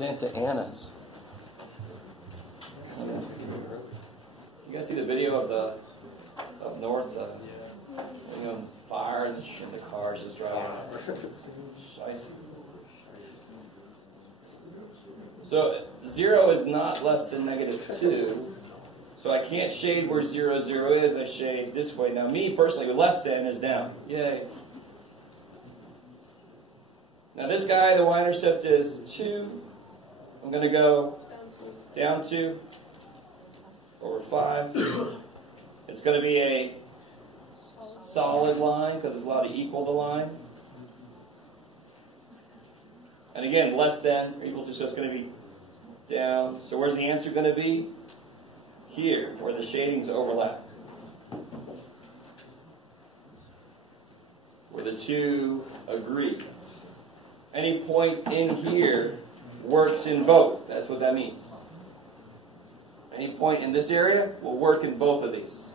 Santa Ana's. You guys see the video of the up north? On fire and the cars just driving around. Scheisse. So 0 is not less than -2. So I can't shade where 0, 0 is. I shade this way. Now me personally, less than is down. Yay. Now this guy, the y-intercept is 2. I'm going to go down 2 over 5. It's going to be a solid line because it's allowed to equal the line. And again, less than or equal to, so it's going to be down. So where's the answer going to be? Here, where the shadings overlap. Where the two agree. Any point in here works in both. That's what that means. Any point in this area will work in both of these.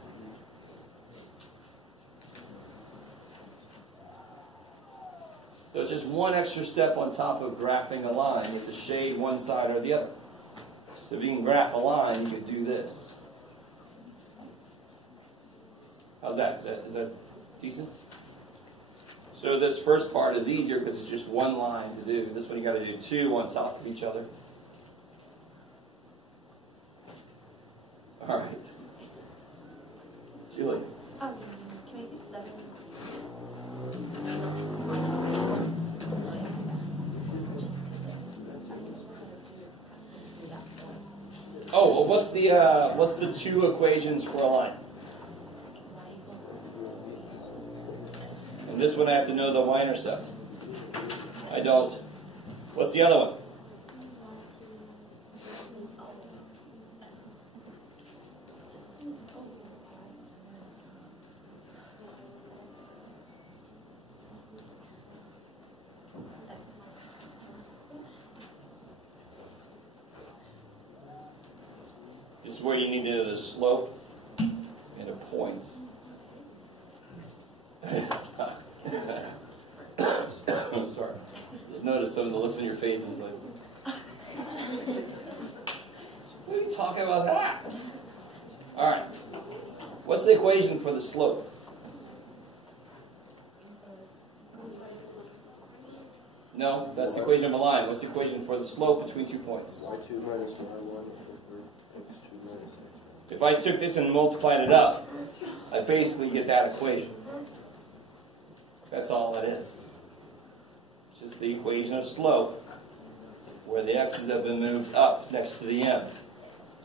So it's just one extra step on top of graphing a line. You have to shade one side or the other. So if you can graph a line, you could do this. How's that? Is that decent? So this first part is easier because it's just one line to do. This one you got to do 2 on top of each other. All right. Julie. Can we do 7? Oh, well, what's the 2 equations for a line? And this one I have to know the y-intercept. I don't. What's the other one? This is where you need to know the slope and a point. I'm sorry. Just notice some of the looks on your faces like, what are you talking about that? All right. What's the equation for the slope? No, that's the equation of a line. What's the equation for the slope between 2 points? y2 minus y1 over x2 minus x. If I took this and multiplied it up, I basically get that equation. That's all it is. It's just the equation of slope where the x's have been moved up next to the m.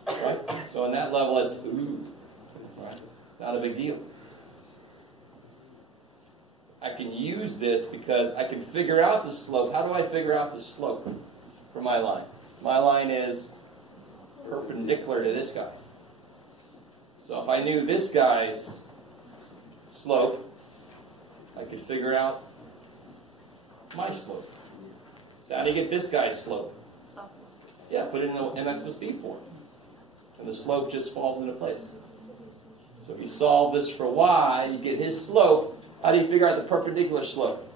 Right? So on that level, it's ooh, right? Not a big deal. I can use this because I can figure out the slope. How do I figure out the slope for my line? My line is perpendicular to this guy. So if I knew this guy's slope, I could figure out my slope. So how do you get this guy's slope? Yeah, put it in the mx plus b form. And the slope just falls into place. So if you solve this for y, you get his slope. How do you figure out the perpendicular slope?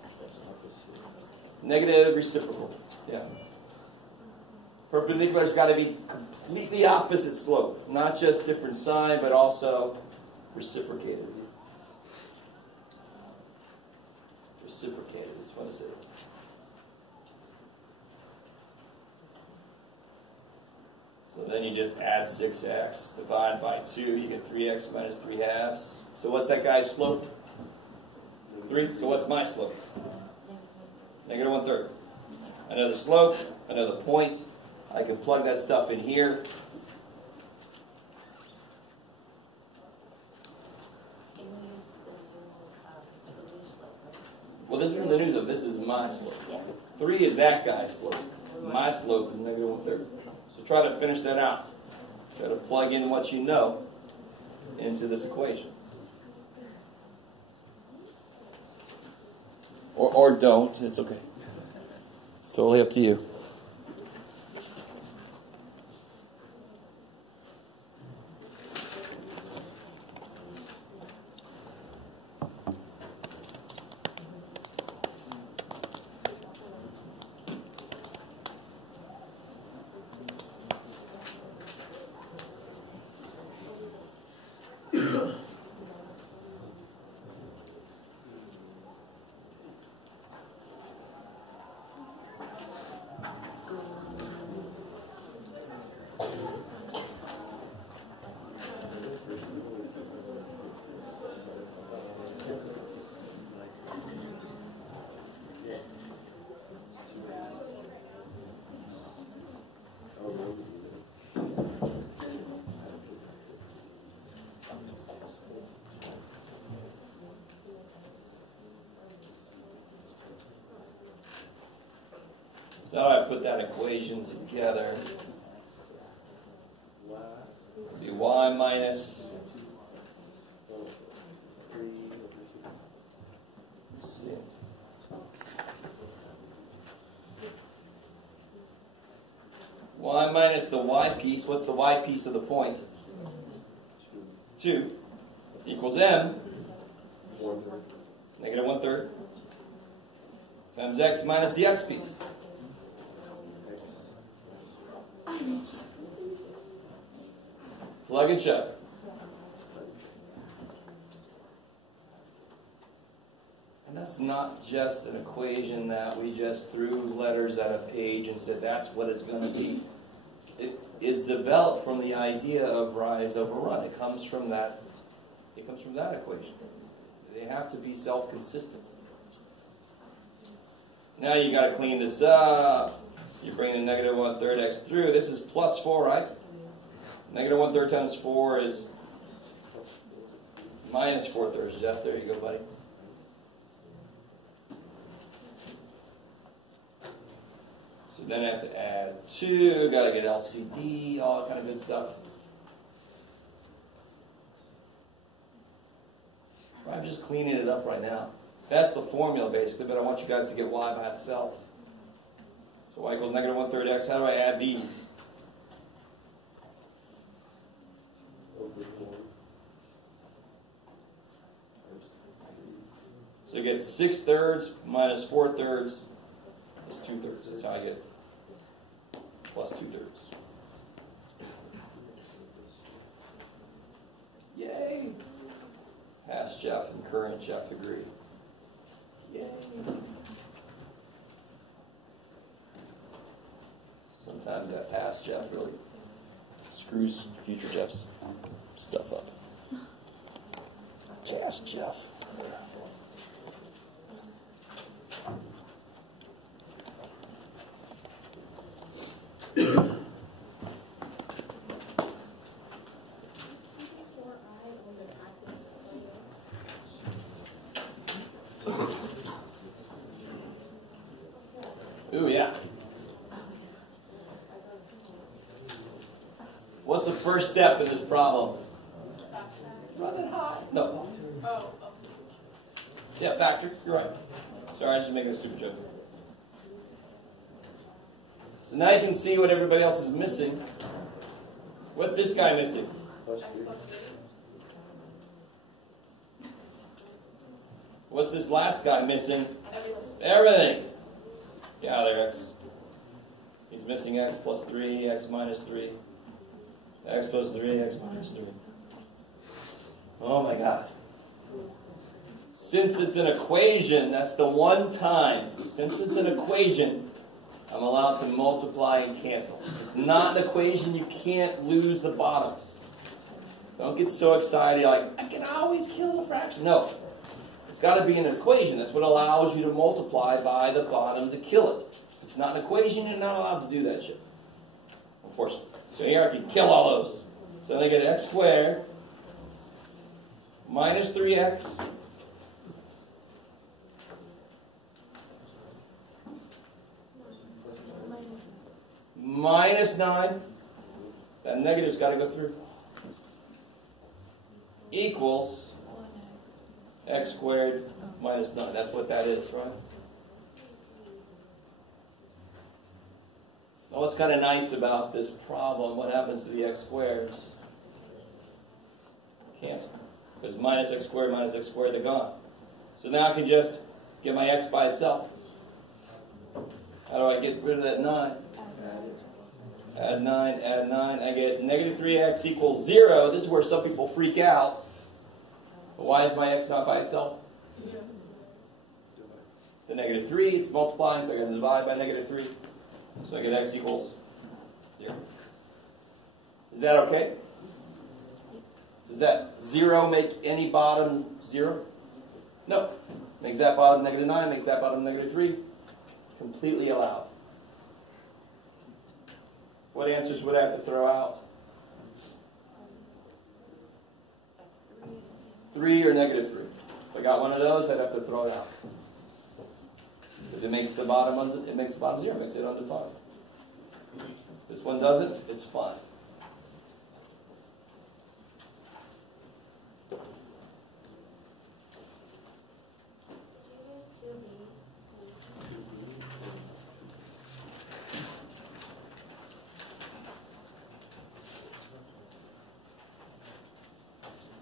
Negative reciprocal. Yeah. Perpendicular's got to be completely opposite slope. Not just different sign, but also reciprocated. Reciprocated, that's what it is. So then you just add 6x, divide by 2, you get 3x minus 3 halves. So what's that guy's slope? 3. So what's my slope? Negative 1/3. I know the slope, I know the point. I can plug that stuff in here. Well, this isn't the new slope, this is my slope. 3 is that guy's slope. My slope is negative 1/3. So try to finish that out. Try to plug in what you know into this equation. Or don't, it's okay. It's totally up to you. So how do I put that equation together? It'd be y minus, let's see, y minus the y piece. What's the y piece of the point? 2 equals m, negative 1/3, times x minus the x piece. Plug and shove. And that's not just an equation that we just threw letters at a page and said that's what it's going to be. It is developed from the idea of rise over run. It comes from that. It comes from that equation. They have to be self-consistent. Now you got to clean this up. You bring the negative 1/3 x through. This is plus 4, right? Negative 1/3 times 4 is minus 4/3. Jeff, there you go, buddy. So then I have to add 2. Got to get LCD, all that kind of good stuff. I'm just cleaning it up right now. That's the formula, basically, but I want you guys to get y by itself. So y equals negative 1/3 x. How do I add these? So you get 6/3 minus 4/3 is 2/3. That's how I get plus 2/3. Yay! Past Jeff and current Jeff agree. Yay! Sometimes that past Jeff really screws future Jeff's stuff up. Past Jeff. Ooh, yeah. What's the first step in this problem? Run it hot. No. Yeah, factor. You're right. Sorry, I was just making a stupid joke. So now you can see what everybody else is missing. What's this guy missing? What's this last guy missing? Everything. Yeah, there, x. He's missing x plus 3, x minus 3. X plus 3, x minus 3. Oh my God. Since it's an equation, that's the one time, since it's an equation, I'm allowed to multiply and cancel. It's not an equation, you can't lose the bottoms. Don't get so excited like, I can always kill a fraction. No. It's got to be an equation. That's what allows you to multiply by the bottom to kill it. If it's not an equation, you're not allowed to do that shit. Unfortunately. So here I can kill all those. So then I get x squared minus 3x minus 9. That negative's got to go through. Equals x squared minus 9. That's what that is, right? Now what's kind of nice about this problem, what happens to the x squares? Cancel. Because minus x squared, they're gone. So now I can just get my x by itself. How do I get rid of that 9? Add 9, add 9. I get negative 3x equals 0. This is where some people freak out. But why is my x not by itself? The negative 3, it's multiplying, so I'm going to divide by negative 3. So I get x equals 0. Is that okay? Does that 0 make any bottom 0? No. Makes that bottom negative 9, makes that bottom negative 3. Completely allowed. What answers would I have to throw out? 3 or negative 3. If I got one of those, I'd have to throw it out. Because because it makes the bottom 0, it makes it undefined. This one doesn't, it's fine.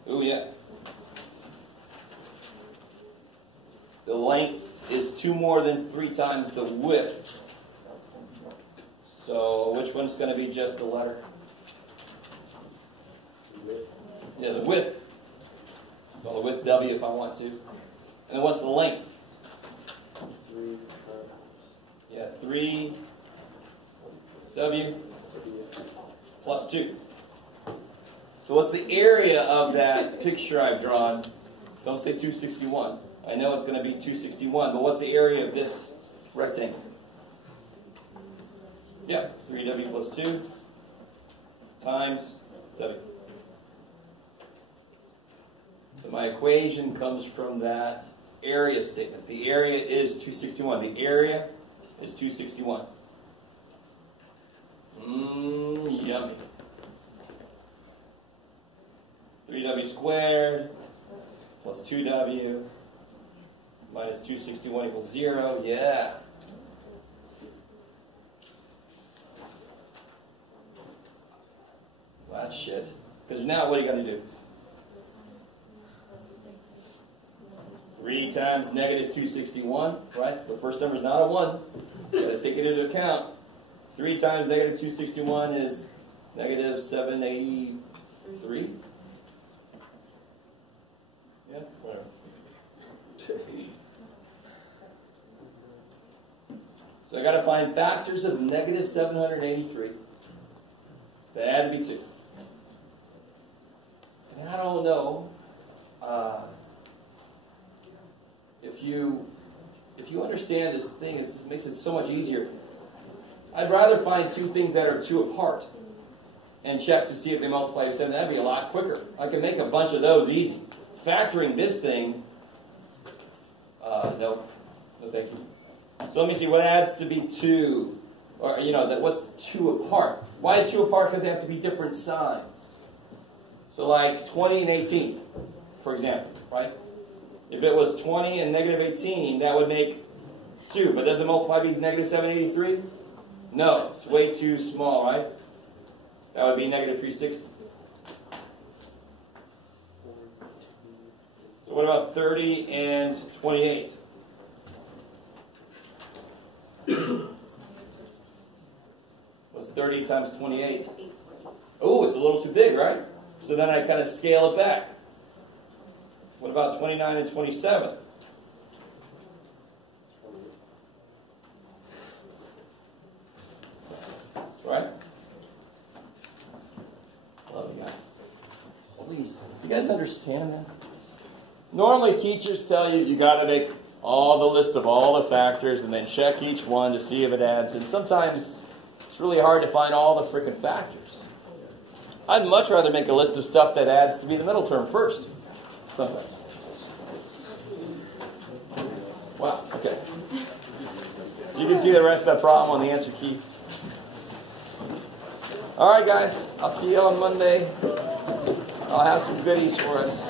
Oh yeah. The length is 2 more than 3 times the width. So which one's going to be just the letter? Yeah, the width. Well, the width W if I want to. And then what's the length? 3 Yeah, 3 W plus 2. So what's the area of that picture I've drawn? Don't say 261. I know it's going to be 261, but what's the area of this rectangle? Yeah, 3W plus 2 times W. So my equation comes from that area statement. The area is 261. The area is 261. Yummy. 3W squared plus 2W minus 261 equals 0. Yeah. Well, that's shit. Because now what do you got to do? 3 times negative 261, right? So the first number is not a 1. You got to take it into account. 3 times negative 261 is negative 783. Yeah, whatever. So I got to find factors of negative 783 that add to be 2. And I don't know if you understand this thing, it makes it so much easier. I'd rather find 2 things that are 2 apart and check to see if they multiply to 7. That'd be a lot quicker. I can make a bunch of those easy. Factoring this thing, no thank you. So let me see, what adds to be 2? Or, what's 2 apart? Why 2 apart? Because they have to be different signs. So like 20 and 18, for example, right? If it was 20 and negative 18, that would make 2. But does it multiply to be negative 783? No, it's way too small, right? That would be negative 360. So what about 30 and 28? What's 30 times 28? Oh, it's a little too big, right? So then I kind of scale it back. What about 29 and 27? Right? Love you guys. Please, do you guys understand that? Normally teachers tell you you got to make all the list of all the factors and then check each one to see if it adds. And sometimes it's really hard to find all the freaking factors. I'd much rather make a list of stuff that adds to be the middle term first. Sometimes. Wow, okay. You can see the rest of that problem on the answer key. Alright guys, I'll see you on Monday. I'll have some goodies for us.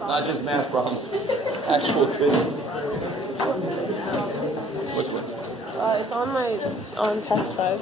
Not just math problems. Actual goodies. Which one? It's on test 5.